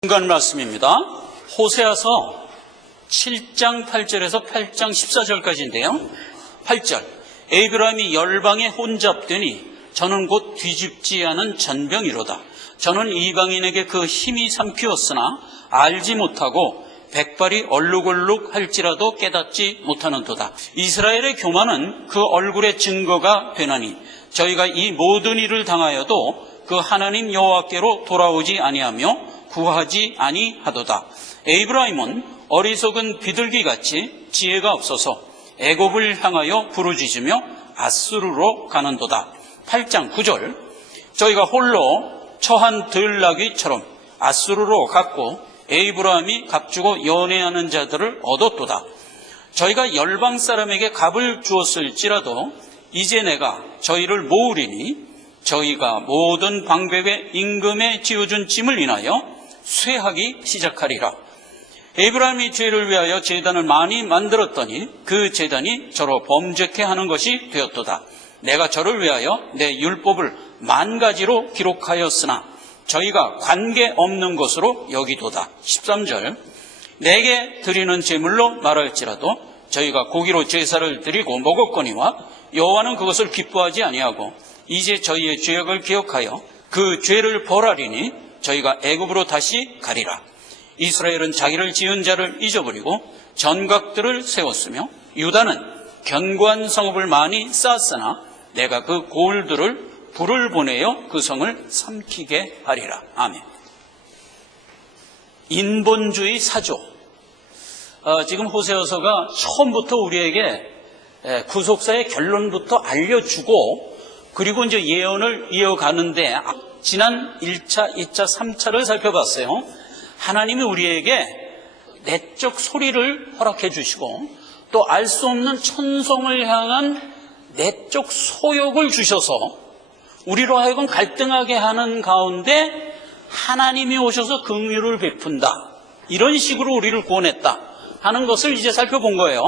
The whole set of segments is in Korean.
중간 말씀입니다. 호세아서 7장 8절에서 8장 14절까지인데요. 8절, 에브라임이 열방에 혼잡되니 저는 곧 뒤집지 않은 전병이로다. 저는 이방인에게 그 힘이 삼키었으나 알지 못하고 백발이 얼룩얼룩 할지라도 깨닫지 못하는도다. 이스라엘의 교만은 그 얼굴의 증거가 되나니 저희가 이 모든 일을 당하여도 그 하나님 여호와께로 돌아오지 아니하며 구하지 아니하도다. 에브라임은 어리석은 비둘기같이 지혜가 없어서 애굽을 향하여 부르짖으며 아수르로 가는도다. 8장 9절, 저희가 홀로 처한 들나귀처럼 아수르로 갔고 에브라임이 값주고 연애하는 자들을 얻었도다. 저희가 열방 사람에게 값을 주었을지라도 이제 내가 저희를 모으리니 저희가 모든 방백의 임금에 지어준 짐을 인하여 쇠하기 시작하리라. 에브라임이 죄를 위하여 제단을 많이 만들었더니 그 제단이 저로 범죄케 하는 것이 되었도다. 내가 저를 위하여 내 율법을 10,000가지로 기록하였으나 저희가 관계없는 것으로 여기도다. 13절, 내게 드리는 제물로 말할지라도 저희가 고기로 제사를 드리고 먹었거니와 여호와는 그것을 기뻐하지 아니하고 이제 저희의 죄악을 기억하여 그 죄를 벌하리니 저희가 애굽으로 다시 가리라. 이스라엘은 자기를 지은 자를 잊어버리고 전각들을 세웠으며 유다는 견고한 성읍을 많이 쌓았으나 내가 그 고을들을 불을 보내어 그 성을 삼키게 하리라. 아멘. 인본주의 사조. 지금 호세아서가 처음부터 우리에게 구속사의 결론부터 알려주고 그리고 이제 예언을 이어가는데 지난 1차, 2차, 3차를 살펴봤어요. 하나님이 우리에게 내적 소리를 허락해 주시고 또 알 수 없는 천성을 향한 내적 소욕을 주셔서 우리로 하여금 갈등하게 하는 가운데 하나님이 오셔서 긍휼을 베푼다. 이런 식으로 우리를 구원했다 하는 것을 이제 살펴본 거예요.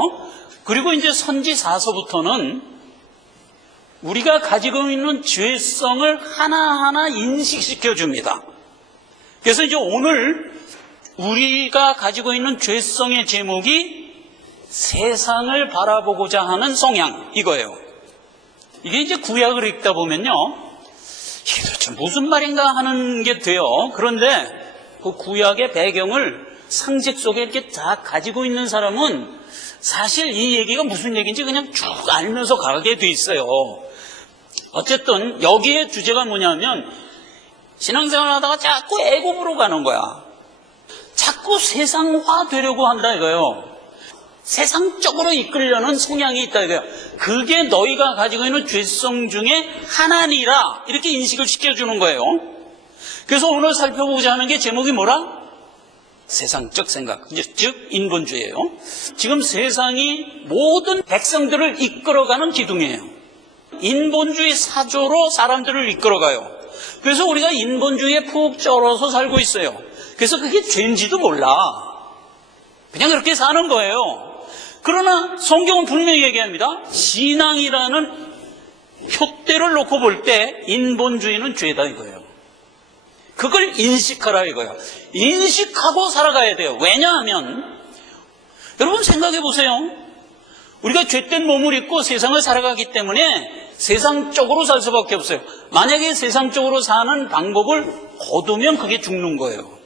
그리고 이제 선지사서부터는 우리가 가지고 있는 죄성을 하나하나 인식시켜 줍니다. 그래서 이제 오늘 우리가 가지고 있는 죄성의 제목이 세상을 바라보고자 하는 성향, 이거예요. 이게 이제 구약을 읽다 보면요, 이게 도대체 무슨 말인가 하는 게 돼요. 그런데 그 구약의 배경을 상식 속에 이렇게 다 가지고 있는 사람은 사실 이 얘기가 무슨 얘기인지 그냥 쭉 알면서 가게 돼 있어요. 어쨌든 여기에 주제가 뭐냐면 신앙생활 하다가 자꾸 애굽으로 가는 거야. 자꾸 세상화 되려고 한다 이거예요. 세상적으로 이끌려는 성향이 있다 이거예요. 그게 너희가 가지고 있는 죄성 중에 하나니라 이렇게 인식을 시켜주는 거예요. 그래서 오늘 살펴보고자 하는 게 제목이 뭐라? 세상적 생각, 즉 인본주의예요. 지금 세상이 모든 백성들을 이끌어가는 기둥이에요. 인본주의 사조로 사람들을 이끌어가요. 그래서 우리가 인본주의에 푹 쩔어서 살고 있어요. 그래서 그게 죄인지도 몰라. 그냥 그렇게 사는 거예요. 그러나 성경은 분명히 얘기합니다. 신앙이라는 푯대를 놓고 볼 때 인본주의는 죄다 이거예요. 그걸 인식하라 이거예요. 인식하고 살아가야 돼요. 왜냐하면 여러분 생각해 보세요. 우리가 죄된 몸을 입고 세상을 살아가기 때문에 세상적으로 살 수밖에 없어요. 만약에 세상적으로 사는 방법을 거두면 그게 죽는 거예요.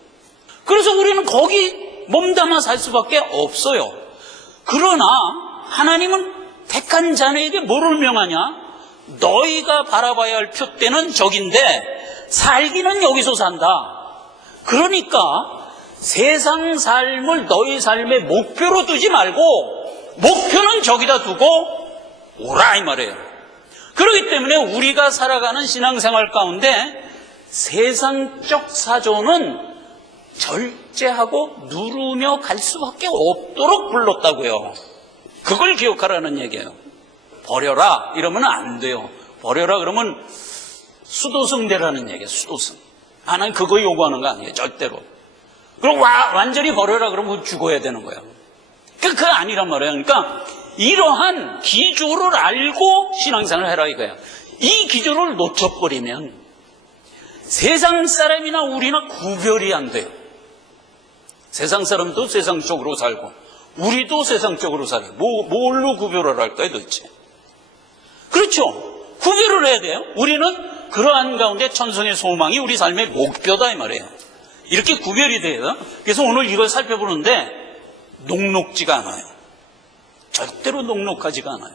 그래서 우리는 거기 몸담아 살 수밖에 없어요. 그러나 하나님은 택한 자네에게 뭐를 명하냐? 너희가 바라봐야 할 표대는 저긴데 살기는 여기서 산다. 그러니까 세상 삶을 너희 삶의 목표로 두지 말고 목표는 저기다 두고 오라 이 말이에요. 그렇기 때문에 우리가 살아가는 신앙생활 가운데 세상적 사조는 절제하고 누르며 갈 수밖에 없도록 불렀다고요. 그걸 기억하라는 얘기예요. 버려라 이러면 안 돼요. 버려라 그러면 수도승대라는 얘기예요. 수도승. 하나님 그거 요구하는 거 아니에요. 절대로. 그럼 완전히 버려라 그러면 죽어야 되는 거예요. 그거 아니란 말이에요. 그러니까 이러한 기조를 알고 신앙생활을 해라 이거예요. 이 기조를 놓쳐버리면 세상 사람이나 우리나 구별이 안 돼요. 세상 사람도 세상적으로 살고 우리도 세상적으로 살아요. 뭘로 구별을 할까요 도대체? 그렇죠. 구별을 해야 돼요. 우리는 그러한 가운데 천성의 소망이 우리 삶의 목표다 이 말이에요. 이렇게 구별이 돼요. 그래서 오늘 이걸 살펴보는데 녹록지가 않아요. 절대로 녹록하지가 않아요.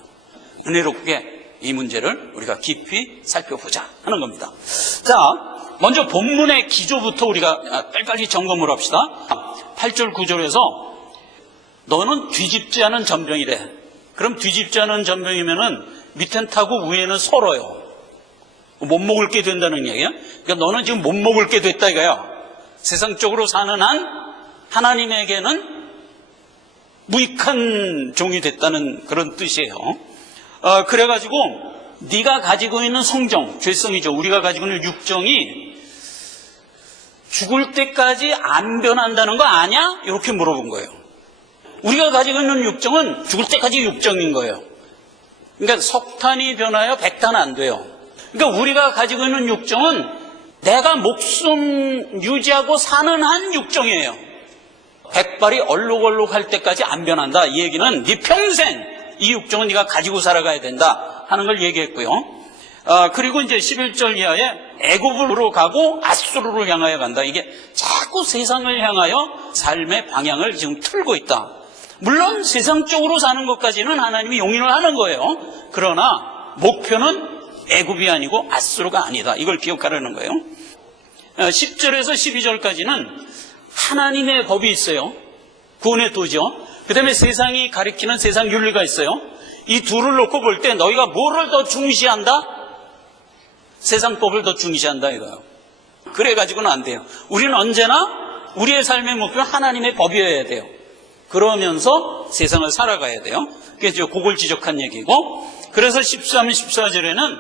은혜롭게 이 문제를 우리가 깊이 살펴보자 하는 겁니다. 자, 먼저 본문의 기조부터 우리가 빨리빨리 점검을 합시다. 8절 9절에서 너는 뒤집지 않은 전병이래. 그럼 뒤집지 않은 전병이면은 밑엔 타고 위에는 설어요. 못 먹을 게 된다는 얘기야. 그러니까 너는 지금 못 먹을 게 됐다 이거야. 세상적으로 사는 한 하나님에게는 무익한 종이 됐다는 그런 뜻이에요. 그래가지고 네가 가지고 있는 성정, 죄성이죠. 우리가 가지고 있는 육정이 죽을 때까지 안 변한다는 거 아냐? 이렇게 물어본 거예요. 우리가 가지고 있는 육정은 죽을 때까지 육정인 거예요. 그러니까 석탄이 변하여 백탄 안 돼요. 그러니까 우리가 가지고 있는 육정은 내가 목숨 유지하고 사는 한 육정이에요. 백발이 얼룩얼룩할 때까지 안 변한다. 이 얘기는 네 평생 이 육정은 네가 가지고 살아가야 된다 하는 걸 얘기했고요. 그리고 이제 11절 이하에 애굽으로 가고 아수르로 향하여 간다. 이게 자꾸 세상을 향하여 삶의 방향을 지금 틀고 있다. 물론 세상적으로 사는 것까지는 하나님이 용인을 하는 거예요. 그러나 목표는 애굽이 아니고 아수르가 아니다. 이걸 기억하라는 거예요. 10절에서 12절까지는 하나님의 법이 있어요. 구원의 도죠. 그 다음에 세상이 가리키는 세상 윤리가 있어요. 이 둘을 놓고 볼 때 너희가 뭐를 더 중시한다? 세상법을 더 중시한다 이거예요. 그래가지고는 안 돼요. 우리는 언제나 우리의 삶의 목표는 하나님의 법이어야 돼요. 그러면서 세상을 살아가야 돼요. 그래서 그걸 지적한 얘기고, 그래서 13, 14절에는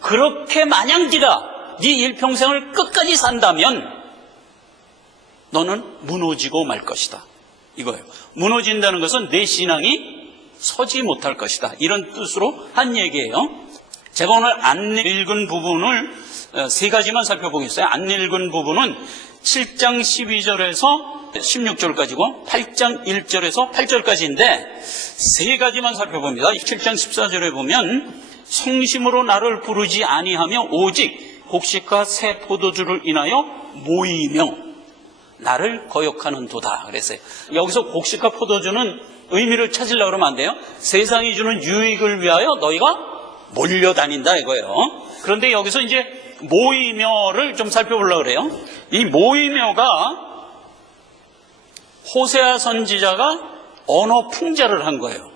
그렇게 만약 네가 네 일평생을 끝까지 산다면 너는 무너지고 말 것이다 이거예요. 무너진다는 것은 내 신앙이 서지 못할 것이다 이런 뜻으로 한 얘기예요. 제가 오늘 안 읽은 부분을 세 가지만 살펴보겠어요. 안 읽은 부분은 7장 12절에서 16절까지고 8장 1절에서 8절까지인데 세 가지만 살펴봅니다. 7장 14절에 보면 성심으로 나를 부르지 아니하며 오직 곡식과 새 포도주를 인하여 모이며 나를 거역하는 도다 그랬어요. 여기서 곡식과 포도주는 의미를 찾으려고 그러면 안 돼요. 세상이 주는 유익을 위하여 너희가 몰려다닌다 이거예요. 그런데 여기서 이제 모이며를 좀 살펴보려고 그래요. 이 모이며가 호세아 선지자가 언어 풍자를 한 거예요.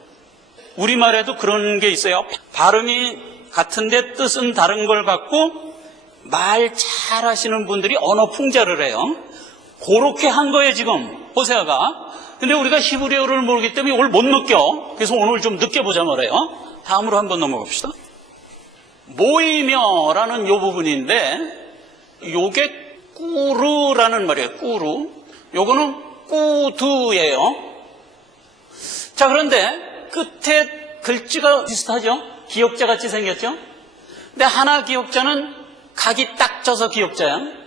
우리말에도 그런 게 있어요. 발음이 같은데 뜻은 다른 걸 갖고 말 잘하시는 분들이 언어 풍자를 해요. 그렇게 한 거예요 지금 호세아가. 근데 우리가 히브리어를 모르기 때문에 이걸 못 느껴. 그래서 오늘 좀 느껴보자 말이에요. 다음으로 한번 넘어갑시다. 모이며라는 요 부분인데 요게 꾸르라는 말이에요. 꾸르. 요거는 꾸두예요. 자, 그런데 끝에 글자가 비슷하죠? 기역자 같이 생겼죠? 근데 하나 기역자는 각이 딱 져서 기역자야.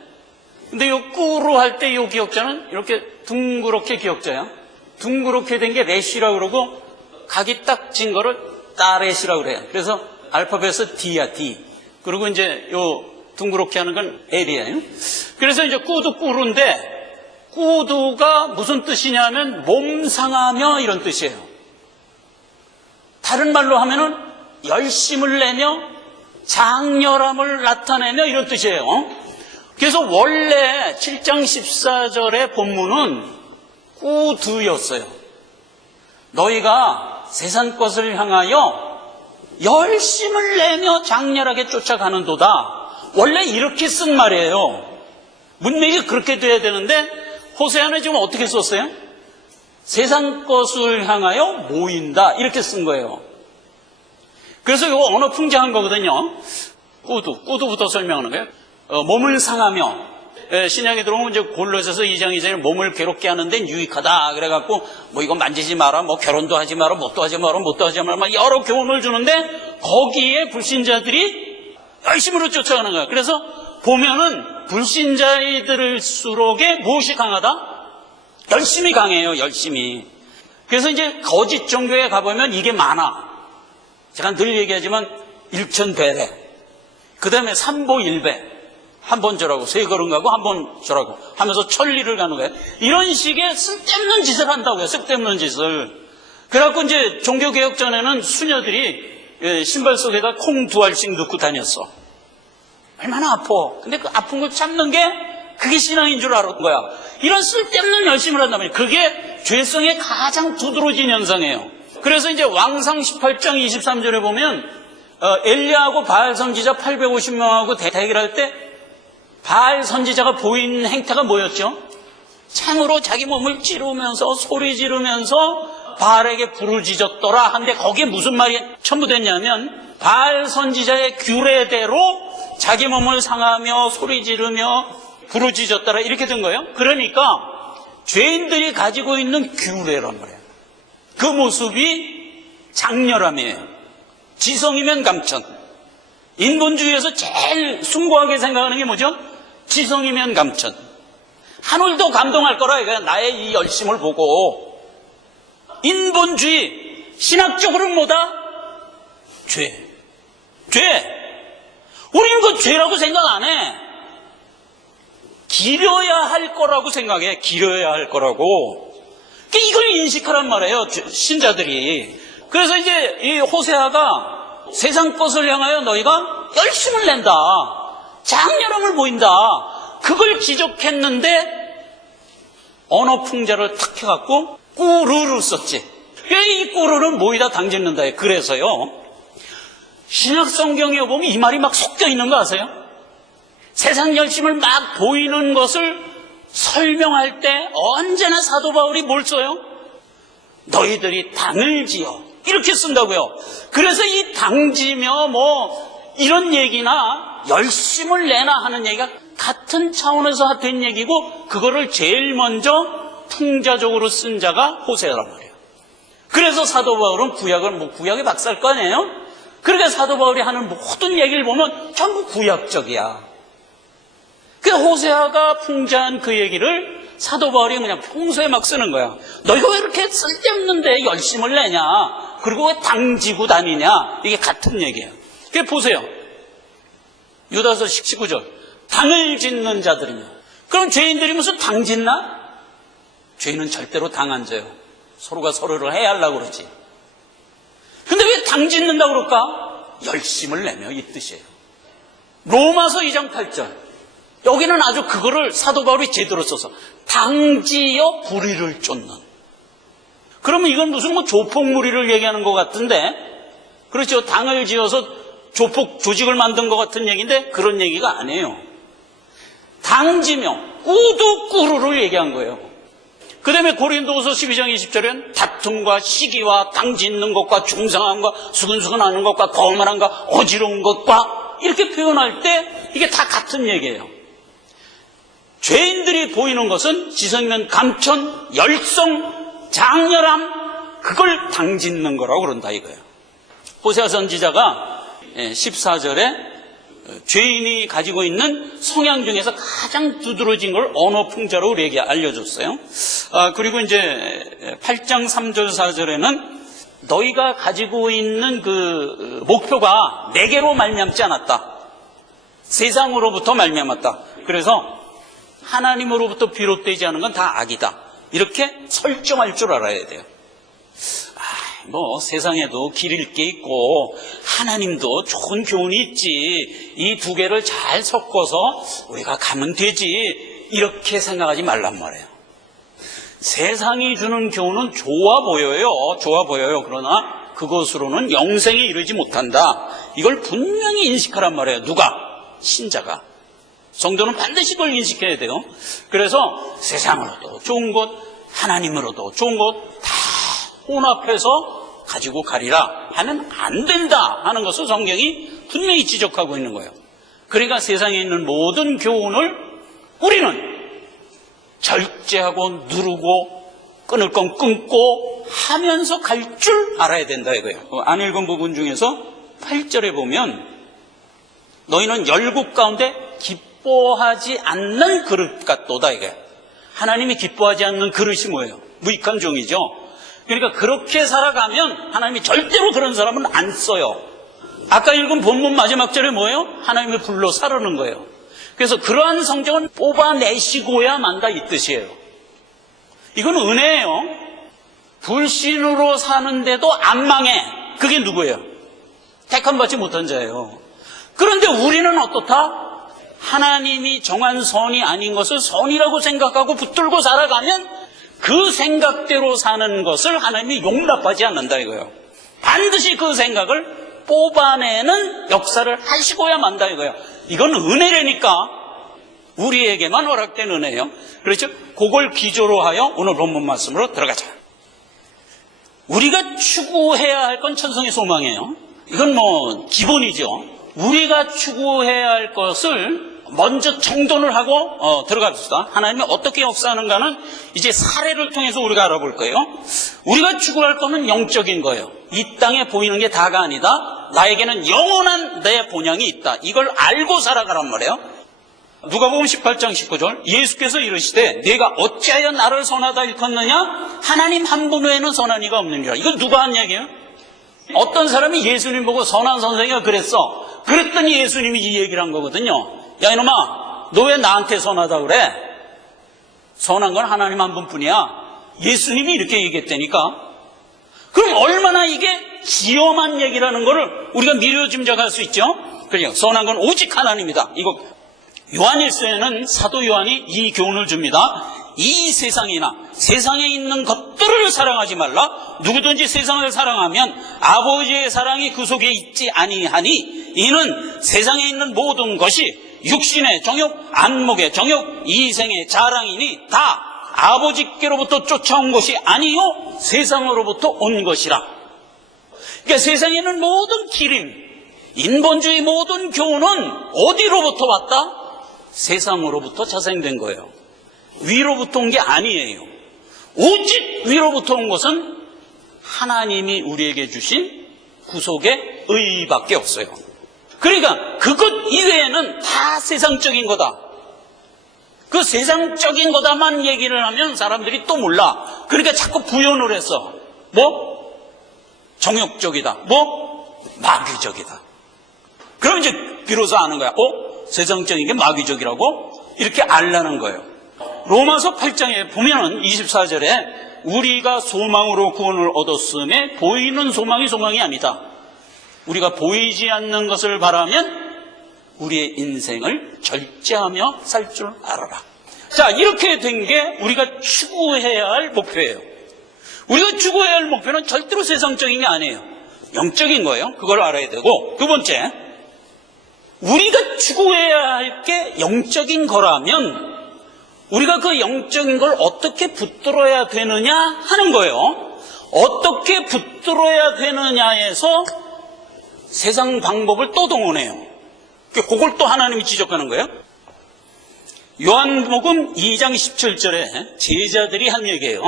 근데 요 꾸루 할 때 요 기역자는 이렇게 둥그렇게 기역자야. 둥그렇게 된 게 렛이라고 그러고 각이 딱 진 거를 따렛이라고 그래요. 그래서 알파벳은 D야, D. 그리고 이제 요 둥그렇게 하는 건 L이에요. 그래서 이제 꾸두 꾸루인데 꾸두가 무슨 뜻이냐면 몸 상하며 이런 뜻이에요. 다른 말로 하면은 열심을 내며 장렬함을 나타내며 이런 뜻이에요. 그래서 원래 7장 14절의 본문은 꾸두였어요. 너희가 세상 것을 향하여 열심을 내며 장렬하게 쫓아가는 도다. 원래 이렇게 쓴 말이에요. 문맥이 그렇게 돼야 되는데 호세아는 지금 어떻게 썼어요? 세상 것을 향하여 모인다 이렇게 쓴 거예요. 그래서 이거 언어 풍자한 거거든요. 꾸두부터 설명하는 거예요. 몸을 상하며 신약에 들어오면 이제 골로새서 2장 2장에 몸을 괴롭게 하는 데는 유익하다 그래갖고 뭐 이거 만지지 마라, 뭐 결혼도 하지 마라, 뭣도 하지 마라, 뭣도 하지 마라, 막 여러 교훈을 주는데 거기에 불신자들이 열심으로 쫓아가는 거예요. 그래서 보면은 불신자들일수록에 무엇이 강하다? 열심히 강해요, 열심히. 그래서 이제 거짓 종교에 가보면 이게 많아. 제가 늘 얘기하지만 일천배례, 그 다음에 삼보일배, 한 번 저라고, 세 걸음 가고 한 번 저라고 하면서 천리를 가는 거예요. 이런 식의 쓸데없는 짓을 한다고요, 쓸데없는 짓을. 그래갖고 이제 종교개혁 전에는 수녀들이 신발 속에다 콩 2알씩 넣고 다녔어. 얼마나 아파. 근데 그 아픈 걸 참는 게 그게 신앙인 줄 알았던 거야. 이런 쓸데없는 열심을 한단 말이에요. 그게 죄성의 가장 두드러진 현상이에요. 그래서 이제 왕상 18장 23절에 보면 엘리야하고 바알 선지자 850명하고 대결할 때 바알 선지자가 보인 행태가 뭐였죠? 창으로 자기 몸을 찌르면서 소리 지르면서 바알에게 부르짖었더라 하는데 거기에 무슨 말이 첨부됐냐면 바알 선지자의 규례대로 자기 몸을 상하며 소리 지르며 부르짖었더라 이렇게 된 거예요. 그러니까 죄인들이 가지고 있는 규례란 말이에요. 그 모습이 장렬함이에요. 지성이면 감천. 인본주의에서 제일 숭고하게 생각하는 게 뭐죠? 지성이면 감천. 하늘도 감동할 거라 이거야. 나의 이 열심을 보고. 인본주의, 신학적으로는 뭐다? 죄. 우리는 그 죄라고 생각 안 해. 기려야 할 거라고 생각해. 기려야 할 거라고. 이걸 인식하란 말이에요, 신자들이. 그래서 이제 이 호세아가 세상 것을 향하여 너희가 열심을 낸다. 장렬함을 보인다. 그걸 지적했는데 언어 풍자를 탁 해갖고 꾸르르 썼지. 이 꾸르르는 모이다 당짓는다. 그래서요. 신약 성경에 보면 이 말이 막 섞여 있는 거 아세요? 세상 열심을 막 보이는 것을 설명할 때 언제나 사도 바울이 뭘 써요? 너희들이 당을 지어 이렇게 쓴다고요. 그래서 이 당지며 뭐 이런 얘기나 열심을 내나 하는 얘기가 같은 차원에서 된 얘기고 그거를 제일 먼저 풍자적으로 쓴 자가 호세아란 말이에요. 그래서 사도 바울은 구약의 박사일 거 아니에요? 그러니까 사도 바울이 하는 모든 얘기를 보면 전부 구약적이야. 그 호세아가 풍자한 그 얘기를 사도 바울이 그냥 평소에 막 쓰는 거야. 너희가 왜 이렇게 쓸데없는데 열심을 내냐? 그리고 왜 당지고 다니냐? 이게 같은 얘기예요. 그래 보세요. 유다서 19절. 당을 짓는 자들이며. 그럼 죄인들이 무슨 당 짓나? 죄인은 절대로 당 안 져요. 서로가 서로를 해하려고 그러지. 근데 왜 당 짓는다고 그럴까? 열심을 내며 이 뜻이에요. 로마서 2장 8절. 여기는 아주 그거를 사도 바울이 제대로 써서 당지어 불의를 쫓는. 그러면 이건 무슨 뭐 조폭무리를 얘기하는 것 같은데, 그렇죠? 당을 지어서 조폭 조직을 만든 것 같은 얘기인데 그런 얘기가 아니에요. 당지며 꾸두꾸루를 얘기한 거예요. 그 다음에 고린도후서 12장 20절엔 다툼과 시기와 당짓는 것과 중상함과 수근수근하는 것과 거만함과 어지러운 것과 이렇게 표현할 때 이게 다 같은 얘기예요. 죄인들이 보이는 것은 지성이면 감천, 열성, 장렬함, 그걸 당짓는 거라고 그런다 이거예요. 호세아 선지자가 14절에 죄인이 가지고 있는 성향 중에서 가장 두드러진 걸 언어 풍자로 우리에게 알려줬어요. 그리고 이제 8장 3절 4절에는 너희가 가지고 있는 그 목표가 내게로 말미암지 않았다. 세상으로부터 말미암았다. 그래서 하나님으로부터 비롯되지 않은 건 다 악이다. 이렇게 설정할 줄 알아야 돼요. 뭐 세상에도 길일 게 있고 하나님도 좋은 교훈이 있지. 이 두 개를 잘 섞어서 우리가 가면 되지. 이렇게 생각하지 말란 말이에요. 세상이 주는 교훈은 좋아 보여요. 그러나 그것으로는 영생에 이르지 못한다. 이걸 분명히 인식하란 말이에요. 누가? 신자가. 성도는 반드시 그걸 인식해야 돼요. 그래서 세상으로도 좋은 것, 하나님으로도 좋은 것 다 혼합해서 가지고 가리라 하면 안 된다 하는 것을 성경이 분명히 지적하고 있는 거예요. 그러니까 세상에 있는 모든 교훈을 우리는 절제하고 누르고 끊을 건 끊고 하면서 갈 줄 알아야 된다 이거예요. 안 읽은 부분 중에서 8절에 보면 너희는 열국 가운데 기뻐하지 않는 그릇 같도다 이거예요. 하나님이 기뻐하지 않는 그릇이 뭐예요? 무익한 종이죠. 그러니까 그렇게 살아가면 하나님이 절대로 그런 사람은 안 써요. 아까 읽은 본문 마지막 절에 뭐예요? 하나님의 불로 사르는 거예요. 그래서 그러한 성정은 뽑아내시고야 만다 이 뜻이에요. 이건 은혜예요. 불신으로 사는데도 안 망해. 그게 누구예요? 택함받지 못한 자예요. 그런데 우리는 어떻다? 하나님이 정한 선이 아닌 것을 선이라고 생각하고 붙들고 살아가면 그 생각대로 사는 것을 하나님이 용납하지 않는다 이거예요. 반드시 그 생각을 뽑아내는 역사를 하시고야 만다 이거예요. 이건 은혜라니까 우리에게만 허락된 은혜예요. 그렇죠? 그걸 기조로 하여 오늘 본문 말씀으로 들어가자. 우리가 추구해야 할 건 천성의 소망이에요. 이건 뭐 기본이죠. 우리가 추구해야 할 것을 먼저 정돈을 하고 들어갑시다. 하나님이 어떻게 역사하는가는 이제 사례를 통해서 우리가 알아볼 거예요. 우리가 추구할 거는 영적인 거예요. 이 땅에 보이는 게 다가 아니다. 나에게는 영원한 내 본향이 있다. 이걸 알고 살아가란 말이에요. 누가복음 18장 19절 예수께서 이르시되 내가 어찌하여 나를 선하다 일컫느냐? 하나님 한 분 외에는 선한 이가 없느니라. 이거 누가 한 얘기예요? 어떤 사람이 예수님 보고 선한 선생이가 그랬어. 그랬더니 예수님이 이 얘기를 한 거거든요. 야 이놈아, 너 왜 나한테 선하다 그래? 선한 건 하나님 한 분뿐이야. 예수님이 이렇게 얘기했다니까. 그럼 얼마나 이게 지엄한 얘기라는 거를 우리가 미려짐작할 수 있죠. 그래요. 선한 건 오직 하나님이다. 이거 요한일서에는 사도 요한이 이 교훈을 줍니다. 이 세상이나 세상에 있는 것들을 사랑하지 말라. 누구든지 세상을 사랑하면 아버지의 사랑이 그 속에 있지 아니하니 이는 세상에 있는 모든 것이 육신의 정욕, 안목의 정욕, 이생의 자랑이니 다 아버지께로부터 쫓아온 것이 아니요 세상으로부터 온 것이라. 그러니까 세상에 있는 모든 기림, 인본주의 모든 교훈은 어디로부터 왔다? 세상으로부터 자생된 거예요. 위로부터 온 게 아니에요. 오직 위로부터 온 것은 하나님이 우리에게 주신 구속의 의밖에 없어요. 그러니까 그것 이외에는 다 세상적인 거다. 그 세상적인 거다만 얘기를 하면 사람들이 또 몰라. 그러니까 자꾸 부연을 했어. 뭐? 정욕적이다. 뭐? 마귀적이다. 그럼 이제 비로소 아는 거야. 세상적인 게 마귀적이라고? 이렇게 알라는 거예요. 로마서 8장에 보면은 24절에 우리가 소망으로 구원을 얻었음에 보이는 소망이 소망이 아니다. 우리가 보이지 않는 것을 바라면 우리의 인생을 절제하며 살 줄 알아라. 자, 이렇게 된 게 우리가 추구해야 할 목표예요. 우리가 추구해야 할 목표는 절대로 세상적인 게 아니에요. 영적인 거예요. 그걸 알아야 되고, 두 번째, 우리가 추구해야 할 게 영적인 거라면 우리가 그 영적인 걸 어떻게 붙들어야 되느냐 하는 거예요. 어떻게 붙들어야 되느냐에서 세상 방법을 또 동원해요. 그걸 또 하나님이 지적하는 거예요. 요한복음 2장 17절에 제자들이 한 얘기예요.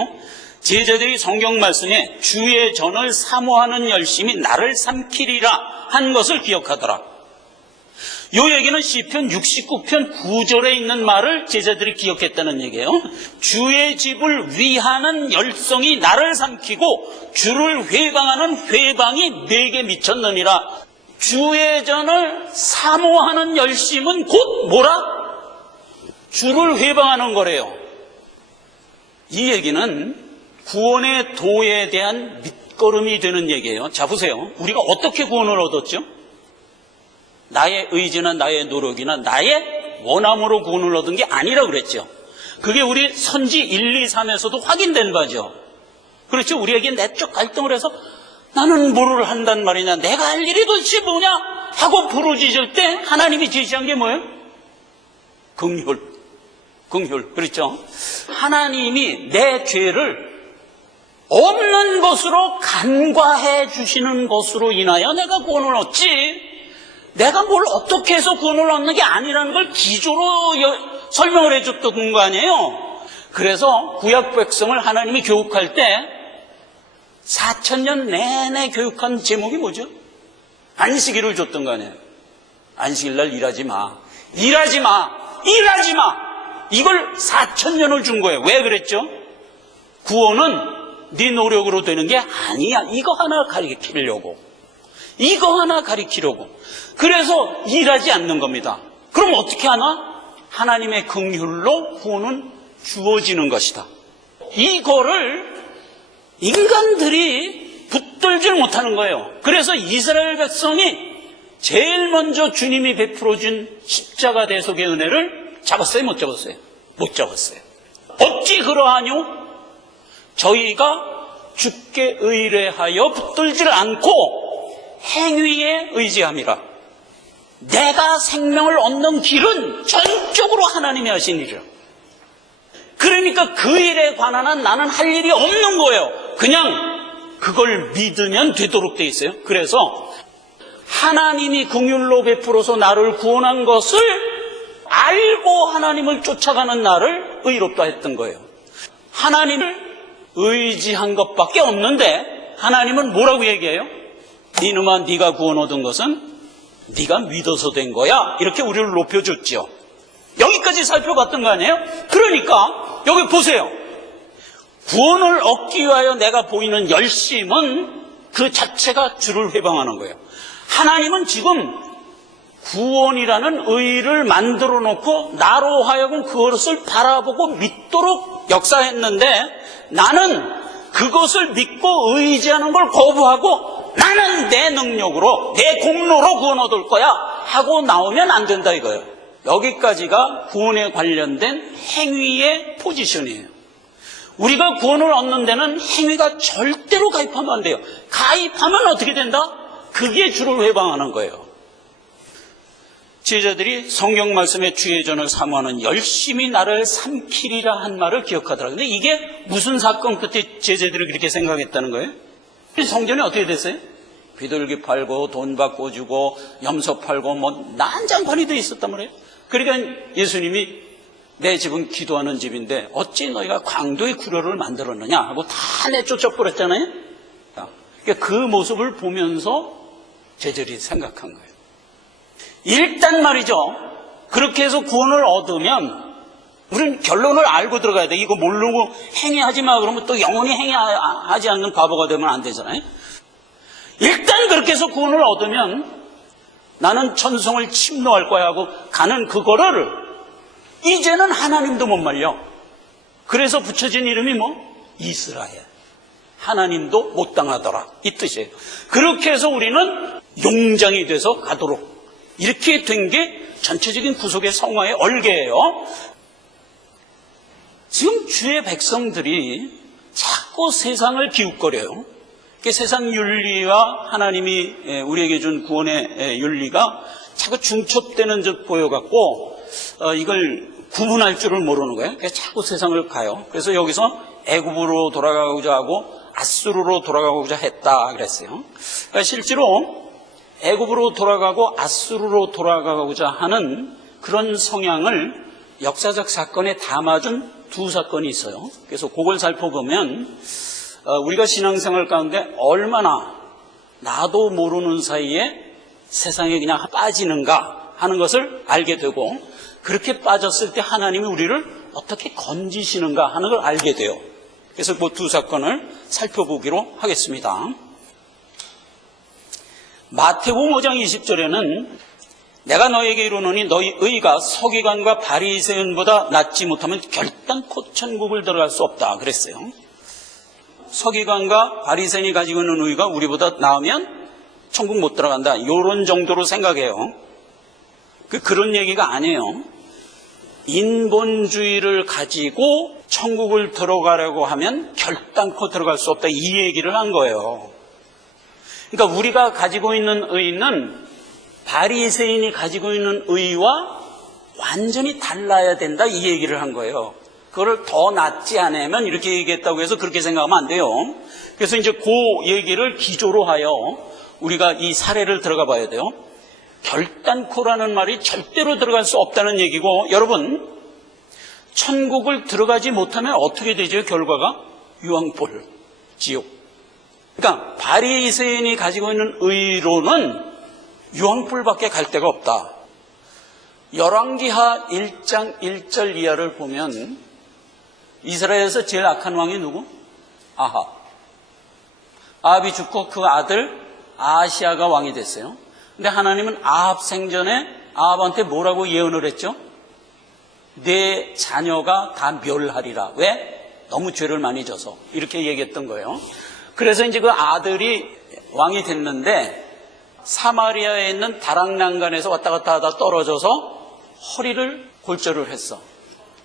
제자들이 성경 말씀에 주의 전을 사모하는 열심이 나를 삼키리라 한 것을 기억하더라. 이 얘기는 시편 69편 9절에 있는 말을 제자들이 기억했다는 얘기예요. 주의 집을 위하는 열성이 나를 삼키고 주를 회방하는 회방이 내게 미쳤느니라. 주의 전을 사모하는 열심은 곧 뭐라? 주를 회방하는 거래요. 이 얘기는 구원의 도에 대한 밑거름이 되는 얘기예요. 자, 보세요. 우리가 어떻게 구원을 얻었죠? 나의 의지나 나의 노력이나 나의 원함으로 구원을 얻은 게 아니라 그랬죠. 그게 우리 선지 1, 2, 3에서도 확인된 거죠. 그렇죠. 우리에게 내적 갈등을 해서 나는 뭐를 한단 말이냐, 내가 할 일이 도대체 뭐냐 하고 부르짖을 때 하나님이 제시한 게 뭐예요? 긍휼. 그렇죠. 하나님이 내 죄를 없는 것으로 간과해 주시는 것으로 인하여 내가 구원을 얻지, 내가 뭘 어떻게 해서 구원을 얻는 게 아니라는 걸 기조로 설명을 해줬던 거 아니에요. 그래서 구약 백성을 하나님이 교육할 때 4,000년 내내 교육한 제목이 뭐죠? 안식일을 줬던 거 아니에요. 안식일 날 일하지 마. 이걸 4,000년을 준 거예요. 왜 그랬죠? 구원은 네 노력으로 되는 게 아니야. 이거 하나 가리키려고. 이거 하나 가리키려고. 그래서 일하지 않는 겁니다. 그럼 어떻게 하나? 하나님의 긍휼로 구원은 주어지는 것이다. 이거를 인간들이 붙들질 못하는 거예요. 그래서 이스라엘 백성이 제일 먼저 주님이 베풀어준 십자가 대속의 은혜를 잡았어요? 못 잡았어요? 못 잡았어요. 어찌 그러하뇨? 저희가 주께 의뢰하여 붙들질 않고 행위에 의지함이라. 내가 생명을 얻는 길은 전적으로 하나님이 하신 일이라. 그러니까 그 일에 관한 한 나는 할 일이 없는 거예요. 그냥 그걸 믿으면 되도록 돼 있어요. 그래서 하나님이 긍휼로 베풀어서 나를 구원한 것을 알고 하나님을 쫓아가는 나를 의롭다 했던 거예요. 하나님을 의지한 것밖에 없는데 하나님은 뭐라고 얘기해요? 이놈아, 네가 구원 얻은 것은 네가 믿어서 된 거야. 이렇게 우리를 높여줬죠. 여기까지 살펴봤던 거 아니에요? 그러니까 여기 보세요. 구원을 얻기 위하여 내가 보이는 열심은 그 자체가 주를 회방하는 거예요. 하나님은 지금 구원이라는 의를 만들어 놓고 나로 하여금 그것을 바라보고 믿도록 역사했는데, 나는 그것을 믿고 의지하는 걸 거부하고 나는 내 능력으로 내 공로로 구원 얻을 거야 하고 나오면 안 된다 이거예요. 여기까지가 구원에 관련된 행위의 포지션이에요. 우리가 구원을 얻는 데는 행위가 절대로 가입하면 안 돼요. 가입하면 어떻게 된다? 그게 주를 회방하는 거예요. 제자들이 성경 말씀에 주의 전을 사모하는 열심히 나를 삼키리라 한 말을 기억하더라. 근데 이게 무슨 사건 끝에 제자들이 그렇게 생각했다는 거예요? 성전이 어떻게 됐어요? 비둘기 팔고 돈 받고 주고 염소 팔고 뭐 난장판이 돼 있었단 말이에요. 그러니까 예수님이 내 집은 기도하는 집인데 어찌 너희가 광도의 구려를 만들었느냐 하고 다 내쫓아 버렸잖아요. 그러니까 그 모습을 보면서 제자들이 생각한 거예요. 일단 말이죠, 그렇게 해서 구원을 얻으면 우리는 결론을 알고 들어가야 돼. 이거 모르고 행위하지 마 그러면 또 영원히 행위하지 않는 바보가 되면 안 되잖아요. 일단 그렇게 해서 구원을 얻으면 나는 천성을 침노할 거야 하고 가는 그거를 이제는 하나님도 못 말려. 그래서 붙여진 이름이 뭐? 이스라엘. 하나님도 못 당하더라 이 뜻이에요. 그렇게 해서 우리는 용장이 돼서 가도록 이렇게 된 게 전체적인 구속의 성화의 얼개예요. 지금 주의 백성들이 자꾸 세상을 기웃거려요. 세상 윤리와 하나님이 우리에게 준 구원의 윤리가 자꾸 중첩되는 듯 보여갖고 이걸 구분할 줄을 모르는 거예요. 그래서 자꾸 세상을 가요. 그래서 여기서 애굽으로 돌아가고자 하고 아수르로 돌아가고자 했다 그랬어요. 그러니까 실제로 애굽으로 돌아가고 아수르로 돌아가고자 하는 그런 성향을 역사적 사건에 담아준 두 사건이 있어요. 그래서 그걸 살펴보면 우리가 신앙생활 가운데 얼마나 나도 모르는 사이에 세상에 그냥 빠지는가 하는 것을 알게 되고, 그렇게 빠졌을 때 하나님이 우리를 어떻게 건지시는가 하는 걸 알게 돼요. 그래서 그 두 사건을 살펴보기로 하겠습니다. 마태복음 5장 20절에는 내가 너에게 이르노니 너희 의가 서기관과 바리새인보다 낫지 못하면 결단코 천국을 들어갈 수 없다 그랬어요. 서기관과 바리새인이 가지고 있는 의가 우리보다 나으면 천국 못 들어간다, 이런 정도로 생각해요. 그런 얘기가 아니에요. 인본주의를 가지고 천국을 들어가려고 하면 결단코 들어갈 수 없다, 이 얘기를 한 거예요. 그러니까 우리가 가지고 있는 의는 바리새인이 가지고 있는 의와 완전히 달라야 된다, 이 얘기를 한 거예요. 그걸 더 낫지 않으면 이렇게 얘기했다고 해서 그렇게 생각하면 안 돼요. 그래서 이제 그 얘기를 기조로 하여 우리가 이 사례를 들어가 봐야 돼요. 결단코라는 말이 절대로 들어갈 수 없다는 얘기고, 여러분 천국을 들어가지 못하면 어떻게 되죠? 결과가 유황불, 지옥. 그러니까 바리새인이 가지고 있는 의로는 유황불밖에 갈 데가 없다. 열왕기하 1장 1절 이하를 보면 이스라엘에서 제일 악한 왕이 누구? 아합. 아합이 죽고 그 아들 아시아가 왕이 됐어요. 근데 하나님은 아합 생전에 아합한테 뭐라고 예언을 했죠? 내 자녀가 다 멸하리라. 왜? 너무 죄를 많이 져서. 이렇게 얘기했던 거예요. 그래서 이제 그 아들이 왕이 됐는데 사마리아에 있는 다락난간에서 왔다 갔다 하다 떨어져서 허리를 골절을 했어.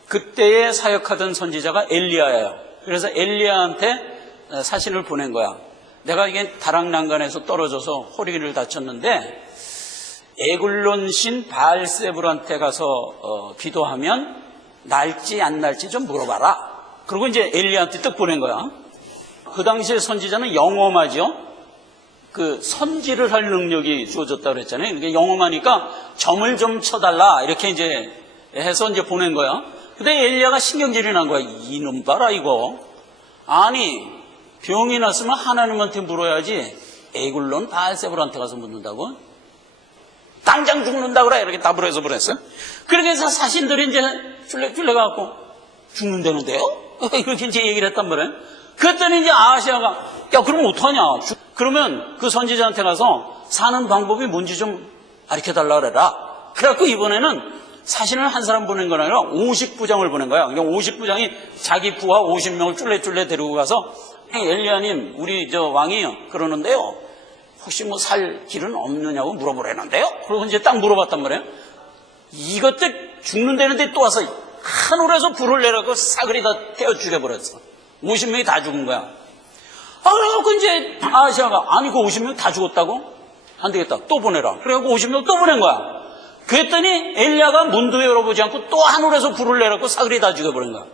그때에 사역하던 선지자가 엘리야예요. 그래서 엘리야한테 사신을 보낸 거야. 내가 이게 다락난간에서 떨어져서 허리를 다쳤는데 에글론 신 바알세불한테 가서 기도하면 날지 안 날지 좀 물어봐라. 그리고 이제 엘리야한테 딱 보낸 거야. 그 당시에 선지자는 영험하죠. 그 선지를 할 능력이 주어졌다고 그랬잖아요. 그러니까 영험하니까 점을 좀 쳐달라 이렇게 이제 해서 이제 보낸 거야. 근데 엘리야가 신경질이 난 거야. 이놈 봐라 이거. 아니 병이 났으면 하나님한테 물어야지 에글론 바알세불한테 가서 묻는다고? 당장 죽는다 그래 이렇게 답을 해서 보냈어요. 그렇게 해서 사신들이 이제 줄래갖고 죽는다는데요? 이렇게 이제 얘기를 했단 말이에요. 그랬더니 이제 아시아가 야 그럼 어떡하냐? 그러면 그 선지자한테 가서 사는 방법이 뭔지 좀 가르쳐달라 그래라. 그래갖고 이번에는 사신을 한 사람 보낸 건 아니라 50부장을 보낸 거야. 그러니까 50부장이 자기 부하 50명을 쫄래쫄래 데리고 가서 엘리야님 우리 저 왕이 그러는데요. 혹시 뭐 살 길은 없느냐고 물어보라는데요. 그리고 이제 딱 물어봤단 말이에요. 이것들 죽는다는데 또 와서 하늘에서 불을 내려고 싸그리 다 태워 죽여버렸어. 50명이 다 죽은 거야. 그래갖고 이제 아시아가 아니 그 50명 다 죽었다고? 안 되겠다. 또 보내라. 그래갖고 50명 또 보낸 거야. 그랬더니 엘리야가 문도 열어보지 않고 또 하늘에서 불을 내려고 싸그리 다 죽여버린 거야.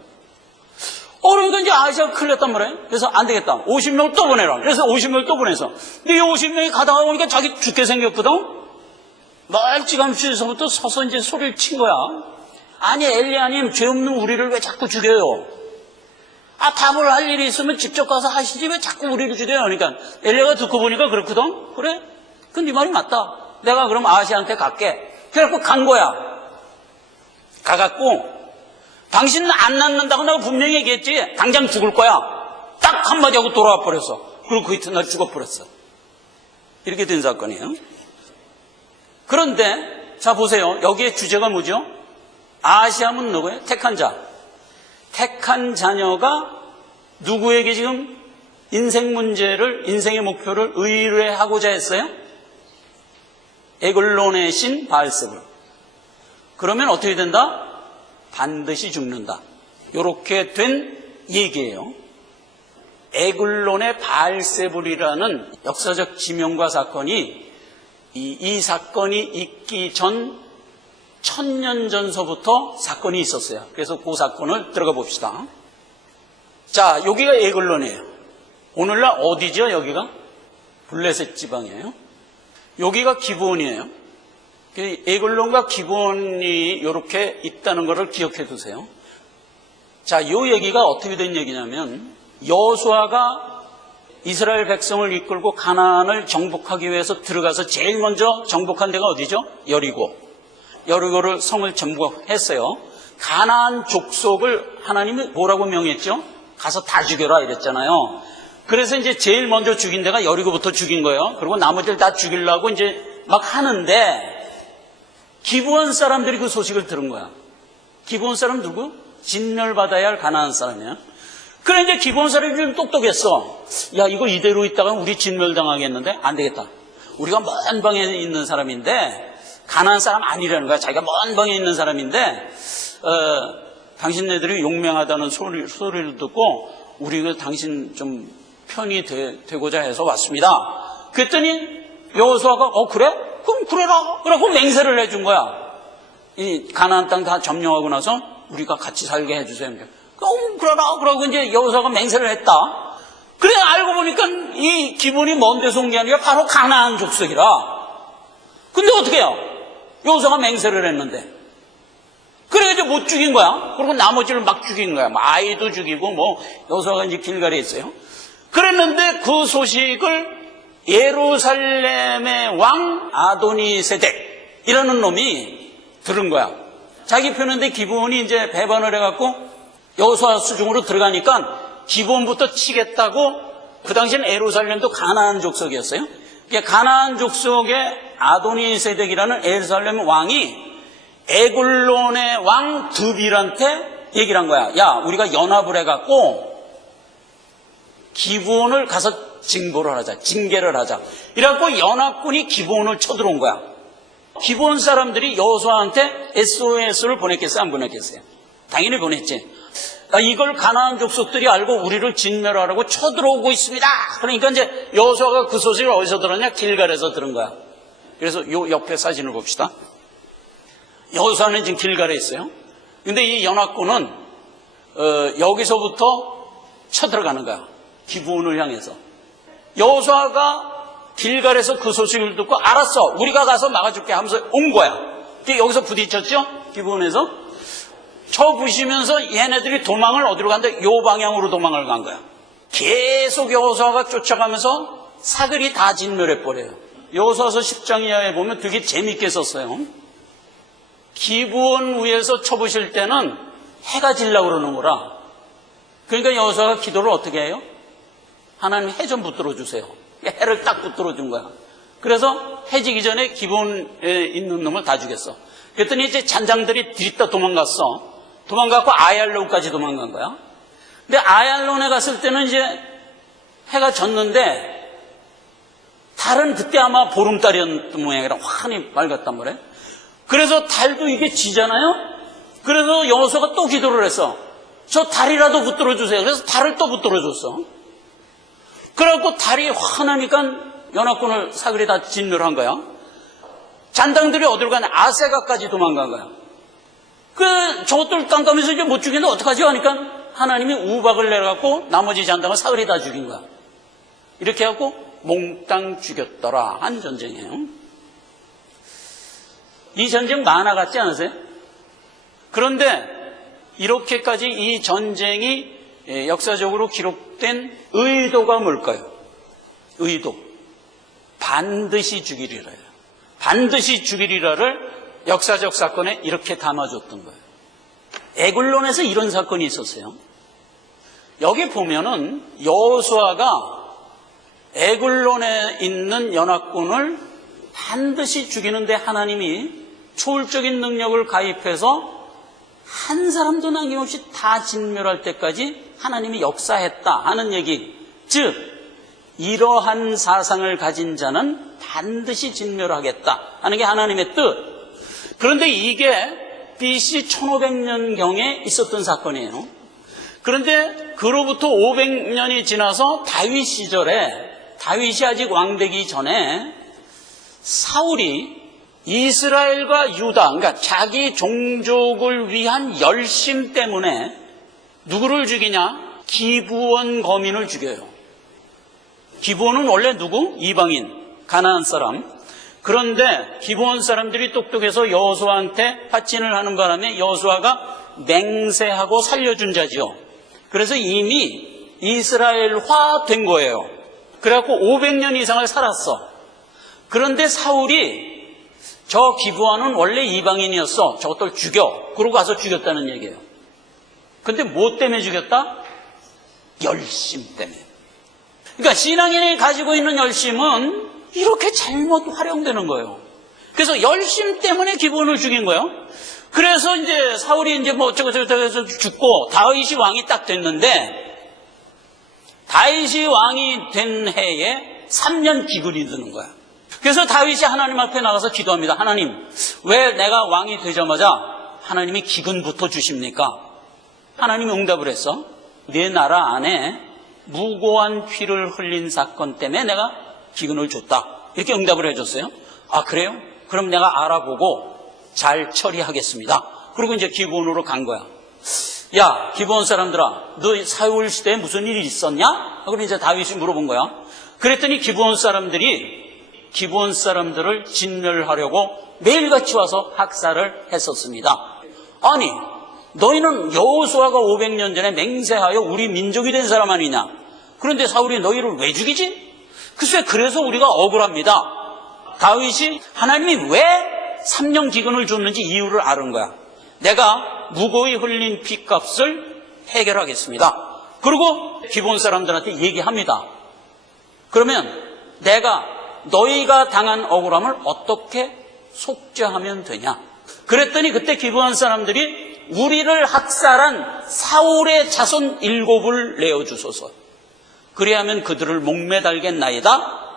그러니까 이제 아시아가 큰일 났단 말이에요. 그래서 안 되겠다. 50명을 또 보내라. 그래서 50명을 또 보내서. 근데 이 50명이 가다가 보니까 자기 죽게 생겼거든? 멀찌감치에서부터 서서 이제 소리를 친 거야. 아니, 엘리야님, 죄 없는 우리를 왜 자꾸 죽여요? 답을 할 일이 있으면 직접 가서 하시지 왜 자꾸 우리를 죽여요? 그러니까 엘리야가 듣고 보니까 그렇거든? 그래? 그건 네 말이 맞다. 내가 그럼 아시아한테 갈게. 그래갖고 간 거야. 가갖고 당신은 안 낳는다고 내가 분명히 얘기했지. 당장 죽을 거야. 딱 한마디 하고 돌아와 버렸어. 그리고 그 이튿날 죽어버렸어. 이렇게 된 사건이에요. 그런데 자 보세요. 여기에 주제가 뭐죠? 아시아는 누구예요? 택한 자. 택한 자녀가 누구에게 지금 인생 문제를, 인생의 목표를 의뢰하고자 했어요? 에글론의 신 바알세불. 그러면 어떻게 된다? 반드시 죽는다. 이렇게 된 얘기예요. 에글론의 바알세불이라는 역사적 지명과 사건이 이 사건이 있기 전 1000년 전서부터 사건이 있었어요. 그래서 그 사건을 들어가 봅시다. 자, 여기가 에글론이에요. 오늘날 어디죠? 여기가? 블레셋 지방이에요. 여기가 기브온이에요. 에글론과 기브온이 이렇게 있다는 것을 기억해 두세요. 자, 이 얘기가 어떻게 된 얘기냐면 여호수아가 이스라엘 백성을 이끌고 가나안을 정복하기 위해서 들어가서 제일 먼저 정복한 데가 어디죠? 여리고. 여리고를 성을 정복했어요. 가나안 족속을 하나님이 뭐라고 명했죠? 가서 다 죽여라 이랬잖아요. 그래서 이제 제일 먼저 죽인 데가 여리고부터 죽인 거예요. 그리고 나머지를 다 죽이려고 이제 막 하는데 기브온 사람들이 그 소식을 들은 거야. 기브온 사람 누구? 진멸받아야 할 가나안 사람이야. 그래 이제 기브온 사람이 좀 똑똑했어. 야 이거 이대로 있다가 우리 진멸당하겠는데 안 되겠다. 우리가 먼 방에 있는 사람인데 가나안 사람 아니라는 거야. 자기가 먼 방에 있는 사람인데 당신네들이 용맹하다는 소리를 듣고 우리가 당신 좀 편이 되고자 해서 왔습니다. 그랬더니 여호수아가 그래? 그럼 그래라. 그러고 맹세를 해준 거야. 이 가나안 땅 다 점령하고 나서 우리가 같이 살게 해주세요. 그러라. 그러고 이제 여호수아가 맹세를 했다. 그래 알고 보니까 이 기분이 먼 데서 온 게 아니라 바로 가나안 족속이라. 근데 어떻게 해요? 여호수아가 맹세를 했는데. 그래 이제 못 죽인 거야. 그리고 나머지를 막 죽인 거야. 아이도 죽이고 여호수아가 이제 길갈이에 있어요. 그랬는데 그 소식을 예루살렘의 왕 아도니세덱이라는 놈이 들은 거야. 자기 편인데 기브온이 이제 배반을 해갖고 여호수아 수중으로 들어가니까 기브온부터 치겠다고. 그 당시엔 예루살렘도 가나안 족속이었어요. 가나안 족속의 아도니세덱이라는 예루살렘 왕이 에글론의 왕 드빌한테 얘기를 한 거야. 야, 우리가 연합을 해갖고 기브온을 가서 징벌을 하자, 징계를 하자. 이래갖고 연합군이 기브온을 쳐들어온 거야. 기브온 사람들이 여호수아한테 SOS를 보냈겠어요? 안 보냈겠어요? 당연히 보냈지. 이걸 가나안 족속들이 알고 우리를 진멸하라고 쳐들어오고 있습니다. 그러니까 이제 여호수아가 그 소식을 어디서 들었냐? 길갈에서 들은 거야. 그래서 요 옆에 사진을 봅시다. 여호수아는 지금 길갈에 있어요. 근데 이 연합군은 여기서부터 쳐들어가는 거야. 기브온을 향해서. 여호수아가 길갈에서 그 소식을 듣고 알았어, 우리가 가서 막아줄게 하면서 온 거야. 여기서 부딪혔죠? 기브온에서 쳐 부시면서 얘네들이 도망을 어디로 간다? 요 방향으로 도망을 간 거야. 계속 여호수아가 쫓아가면서 사글이 다 진멸해버려요. 여호수아서 10장 이하에 보면 되게 재밌게 썼어요. 기브온 위에서 쳐부실 때는 해가 질려고 그러는 거라. 그러니까 여호수아가 기도를 어떻게 해요? 하나님 해 좀 붙들어 주세요. 해를 딱 붙들어 준 거야. 그래서 해 지기 전에 기브온에 있는 놈을 다 죽였어. 그랬더니 이제 잔장들이 들이다 도망갔어. 도망갔고 아얄론까지 도망간 거야. 근데 아얄론에 갔을 때는 이제 해가 졌는데 달은 그때 아마 보름달이었던 모양이라 환히 맑았단 말이에요. 그래서 달도 이게 지잖아요. 그래서 여호수아가 또 기도를 했어. 저 달이라도 붙들어 주세요. 그래서 달을 또 붙들어 줬어. 그래갖고 달이 환하니까 연합군을 사글이 다 진멸한 거야. 잔당들이 어디로 가냐? 아세가까지 도망간 거야. 저것들 깜깜해서 이제 못 죽이는데 어떡하지? 하니까 하나님이 우박을 내려갖고 나머지 잔당을 사글이 다 죽인 거야. 이렇게 해갖고 몽땅 죽였더라 한 전쟁이에요. 이 전쟁 만화 같지 않으세요? 그런데 이렇게까지 이 전쟁이 역사적으로 기록된 의도가 뭘까요? 의도. 반드시 죽이리라요. 반드시 죽이리라를 역사적 사건에 이렇게 담아줬던 거예요. 에글론에서 이런 사건이 있었어요. 여기 보면은 여호수아가 에글론에 있는 연합군을 반드시 죽이는데 하나님이 초월적인 능력을 가입해서 한 사람도 남김없이 다 진멸할 때까지 하나님이 역사했다 하는 얘기. 즉 이러한 사상을 가진 자는 반드시 진멸하겠다 하는 게 하나님의 뜻. 그런데 이게 BC 1500년경에 있었던 사건이에요. 그런데 그로부터 500년이 지나서 다윗 시절에, 다윗이 아직 왕되기 전에 사울이 이스라엘과 유다, 그러니까 자기 종족을 위한 열심 때문에 누구를 죽이냐? 기브온 거민을 죽여요. 기브온은 원래 누구? 이방인, 가나안 사람. 그런데 기브온 사람들이 똑똑해서 여호수아한테 파친을 하는 바람에 여호수아가 맹세하고 살려준 자죠. 그래서 이미 이스라엘화 된 거예요. 그래갖고 500년 이상을 살았어. 그런데 사울이 저 기브온은 원래 이방인이었어, 저것들 죽여. 그러고 가서 죽였다는 얘기예요. 근데 뭐 때문에 죽였다? 열심 때문에. 그러니까 신앙인이 가지고 있는 열심은 이렇게 잘못 활용되는 거예요. 그래서 열심 때문에 기브온을 죽인 거예요. 그래서 이제 사울이 이제 뭐 어쩌고저쩌고 해서 죽고 다윗이 왕이 딱 됐는데, 다윗이 왕이 된 해에 3년 기근이 드는 거야. 그래서 다윗이 하나님 앞에 나가서 기도합니다. 하나님, 왜 내가 왕이 되자마자 하나님이 기근부터 주십니까? 하나님이 응답을 했어. 내 나라 안에 무고한 피를 흘린 사건 때문에 내가 기근을 줬다. 이렇게 응답을 해줬어요. 아, 그래요? 그럼 내가 알아보고 잘 처리하겠습니다. 그리고 이제 기브온으로 간 거야. 야, 기브온 사람들아, 너 사울 시대에 무슨 일이 있었냐? 그리고 이제 다윗이 물어본 거야. 그랬더니 기브온 사람들을 진멸하려고 매일같이 와서 학살을 했었습니다. 아니, 너희는 여호수아가 500년 전에 맹세하여 우리 민족이 된 사람 아니냐? 그런데 사울이 너희를 왜 죽이지? 글쎄, 그래서 우리가 억울합니다. 다윗이 하나님이 왜 3년 기근을 줬는지 이유를 아는 거야. 내가 무고히 흘린 피값을 해결하겠습니다. 그리고 기본 사람들한테 얘기합니다. 그러면 내가 너희가 당한 억울함을 어떻게 속죄하면 되냐? 그랬더니 그때 기부한 사람들이 우리를 학살한 사울의 자손 7을 내어주소서. 그래야면 그들을 목매달겠나이다.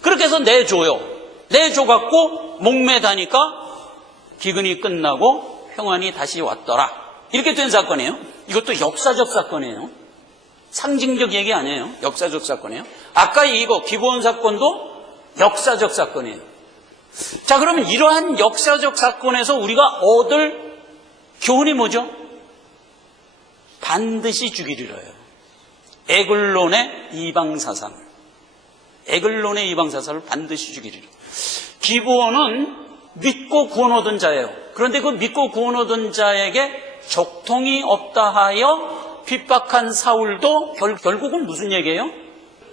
그렇게 해서 내줘요. 내줘갖고 목매다니까 기근이 끝나고 평안이 다시 왔더라. 이렇게 된 사건이에요. 이것도 역사적 사건이에요. 상징적 얘기 아니에요. 역사적 사건이에요. 아까 이거 기부원 사건도 역사적 사건이에요. 자, 그러면 이러한 역사적 사건에서 우리가 얻을 교훈이 뭐죠? 반드시 죽이리라요. 에글론의 이방사상을. 에글론의 이방사상을 반드시 죽이리라. 기브온은 믿고 구원 얻은 자예요. 그런데 그 믿고 구원 얻은 자에게 적통이 없다 하여 핍박한 사울도 결국은 무슨 얘기예요?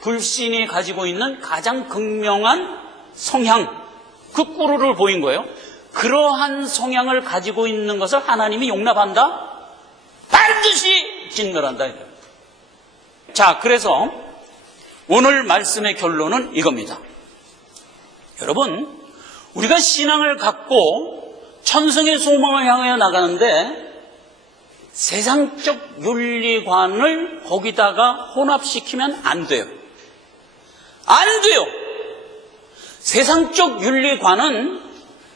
불신이 가지고 있는 가장 극명한 성향, 그 꿀을 보인 거예요. 그러한 성향을 가지고 있는 것을 하나님이 용납한다? 반드시 진멸한다. 자, 그래서 오늘 말씀의 결론은 이겁니다. 여러분, 우리가 신앙을 갖고 천성의 소망을 향하여 나가는데 세상적 윤리관을 거기다가 혼합시키면 안 돼요. 안 돼요. 세상적 윤리관은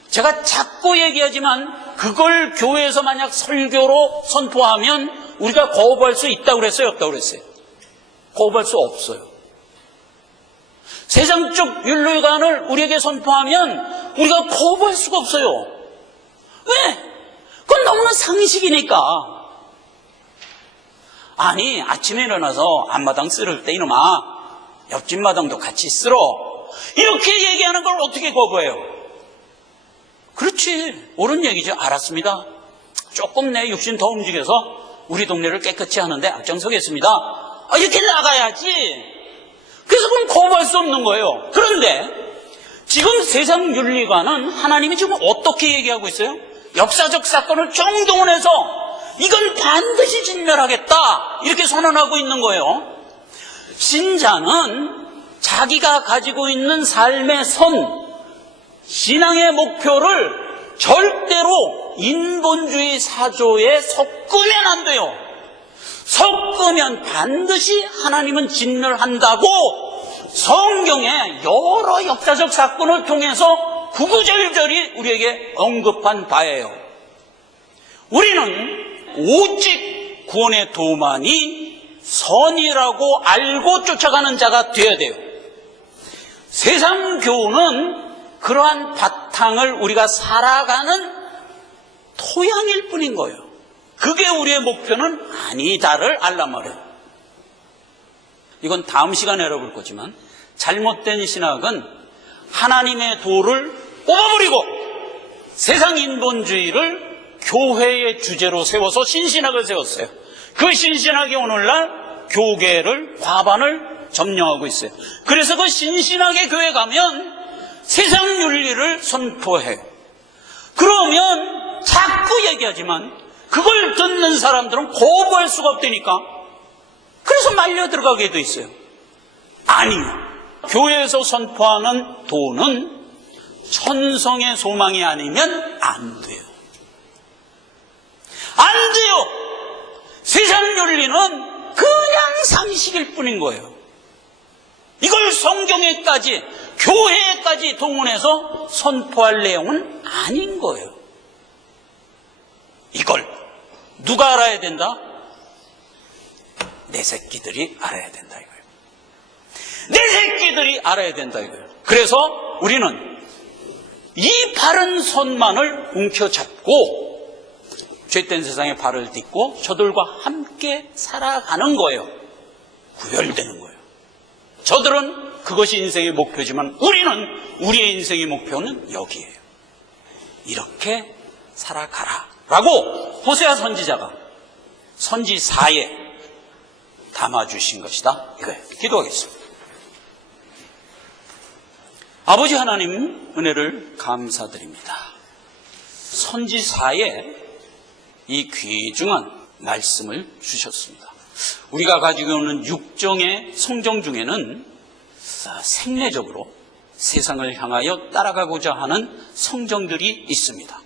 제가 자꾸 얘기하지만 그걸 교회에서 만약 설교로 선포하면 우리가 거부할 수 있다고 그랬어요? 없다고 그랬어요? 거부할 수 없어요. 세상적 윤리관을 우리에게 선포하면 우리가 거부할 수가 없어요. 왜? 그건 너무나 상식이니까. 아니, 아침에 일어나서 앞마당 쓸을 때 이놈아, 옆집 마당도 같이 쓸어. 이렇게 얘기하는 걸 어떻게 거부해요? 그렇지, 옳은 얘기죠. 알았습니다. 조금 내 육신 더 움직여서 우리 동네를 깨끗이 하는데 앞장서겠습니다. 이렇게 나가야지. 그래서 그건 거부할 수 없는 거예요. 그런데 지금 세상 윤리관은 하나님이 지금 어떻게 얘기하고 있어요? 역사적 사건을 정동원해서 이건 반드시 진멸하겠다 이렇게 선언하고 있는 거예요. 신자는 자기가 가지고 있는 삶의 선, 신앙의 목표를 절대로 인본주의 사조에 섞으면 안 돼요. 섞으면 반드시 하나님은 진멸한다고 성경의 여러 역사적 사건을 통해서 구구절절히 우리에게 언급한 바예요. 우리는 오직 구원의 도만이 선이라고 알고 쫓아가는 자가 되어야 돼요. 세상 교훈은 그러한 바탕을 우리가 살아가는 토양일 뿐인 거예요. 그게 우리의 목표는 아니다를 알란 말이에요. 이건 다음 시간에 알아볼 거지만 잘못된 신학은 하나님의 도를 뽑아버리고 세상 인본주의를 교회의 주제로 세워서 신신학을 세웠어요. 그 신신학이 오늘날 교계를 과반을 점령하고 있어요. 그래서 그 신신학의 교회 가면 세상 윤리를 선포해요. 그러면 자꾸 얘기하지만 그걸 듣는 사람들은 거부할 수가 없다니까. 그래서 말려 들어가게 돼 있어요. 아니요. 교회에서 선포하는 도는 천성의 소망이 아니면 안 돼요. 안 돼요. 세상 윤리는 그냥 상식일 뿐인 거예요. 이걸 성경에까지, 교회에까지 동원해서 선포할 내용은 아닌 거예요. 이걸 누가 알아야 된다? 내 새끼들이 알아야 된다 이거예요. 내 새끼들이 알아야 된다 이거예요. 그래서 우리는 이 바른 선만을 움켜잡고 죄된 세상에 발을 딛고 저들과 함께 살아가는 거예요. 구별되는 거예요. 저들은 그것이 인생의 목표지만 우리는 우리의 인생의 목표는 여기에요. 이렇게 살아가라 라고 호세아 선지자가 선지사에 담아주신 것이다 이거예요. 기도하겠습니다. 아버지 하나님 은혜를 감사드립니다. 선지사에 이 귀중한 말씀을 주셨습니다. 우리가 가지고 있는 육정의 성경 중에는 생내적으로 세상을 향하여 따라가고자 하는 성경들이 있습니다.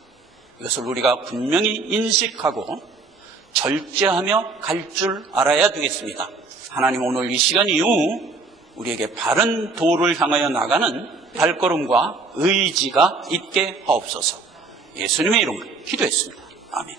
이것을 우리가 분명히 인식하고 절제하며 갈 줄 알아야 되겠습니다. 하나님, 오늘 이 시간 이후 우리에게 바른 도를 향하여 나가는 발걸음과 의지가 있게 하옵소서. 예수님의 이름으로 기도했습니다. 아멘.